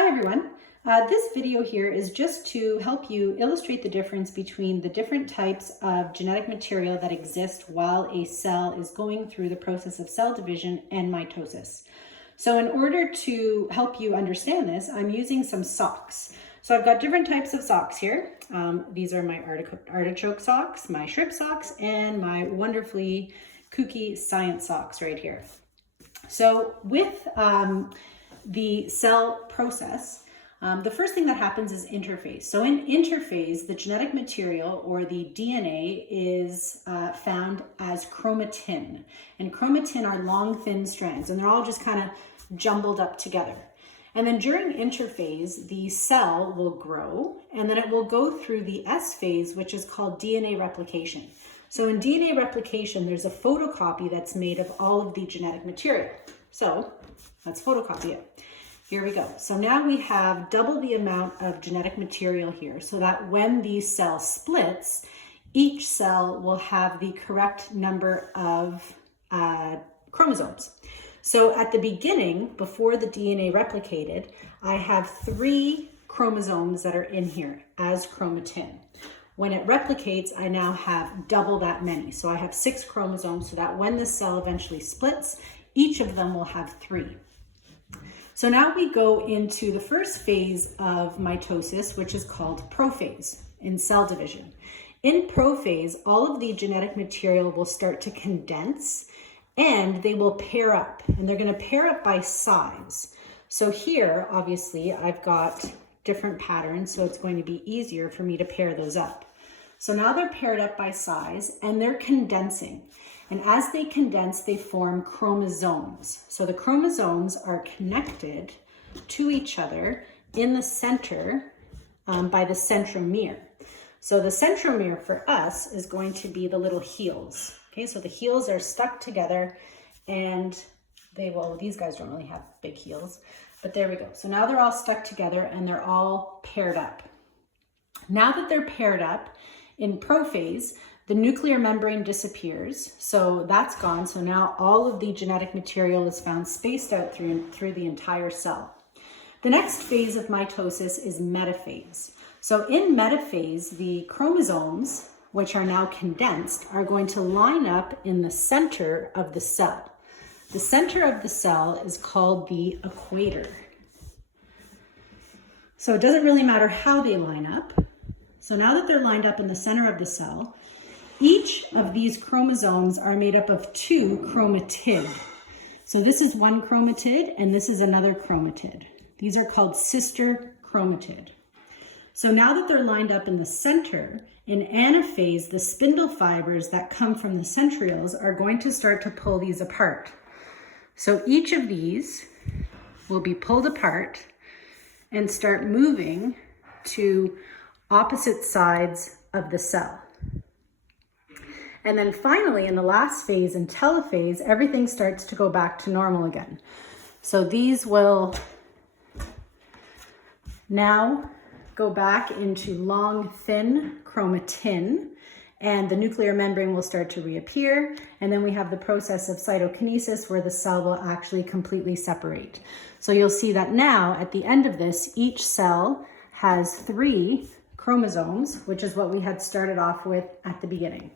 Hi everyone. This video here is just to help you illustrate the difference between the different types of genetic material that exist while a cell is going through the process of cell division and mitosis. So in order to help you understand this, I'm using some socks. So I've got different types of socks here. These are my artichoke socks, my shrimp socks, and my wonderfully kooky science socks right here. So with the cell process, the first thing that happens is interphase. So in interphase, the genetic material or the DNA is found as chromatin. And chromatin are long, thin strands, and they're all just kind of jumbled up together. And then during interphase, the cell will grow, and then it will go through the S phase, which is called DNA replication. So in DNA replication, there's a photocopy that's made of all of the genetic material. So let's photocopy it. Here we go. So now we have double the amount of genetic material here so that when the cell splits, each cell will have the correct number of chromosomes. So at the beginning, before the DNA replicated, I have 3 chromosomes that are in here as chromatin. When it replicates, I now have double that many. So I have 6 chromosomes so that when the cell eventually splits, each of them will have 3. So now we go into the first phase of mitosis, which is called prophase in cell division. In prophase, all of the genetic material will start to condense and they will pair up, and they're going to pair up by size. So here, obviously, I've got different patterns, so it's going to be easier for me to pair those up. So now they're paired up by size and they're condensing. And as they condense, they form chromosomes. So the chromosomes are connected to each other in the center by the centromere. So the centromere for us is going to be the little heels. Okay, so the heels are stuck together and these guys don't really have big heels, but there we go. So now they're all stuck together and they're all paired up. Now that they're paired up in prophase, the nuclear membrane disappears, so that's gone. So now all of the genetic material is found spaced out through the entire cell. The next phase of mitosis is metaphase. So in metaphase, the chromosomes, which are now condensed, are going to line up in the center of the cell. The center of the cell is called the equator. So it doesn't really matter how they line up. So now that they're lined up in the center of the cell, each of these chromosomes are made up of 2 chromatid. So this is one chromatid and this is another chromatid. These are called sister chromatid. So now that they're lined up in the center, in anaphase, the spindle fibers that come from the centrioles are going to start to pull these apart. So each of these will be pulled apart and start moving to opposite sides of the cell. And then finally, in the last phase, in telophase, everything starts to go back to normal again. So these will now go back into long, thin chromatin, and the nuclear membrane will start to reappear. And then we have the process of cytokinesis where the cell will actually completely separate. So you'll see that now at the end of this, each cell has 3 chromosomes, which is what we had started off with at the beginning.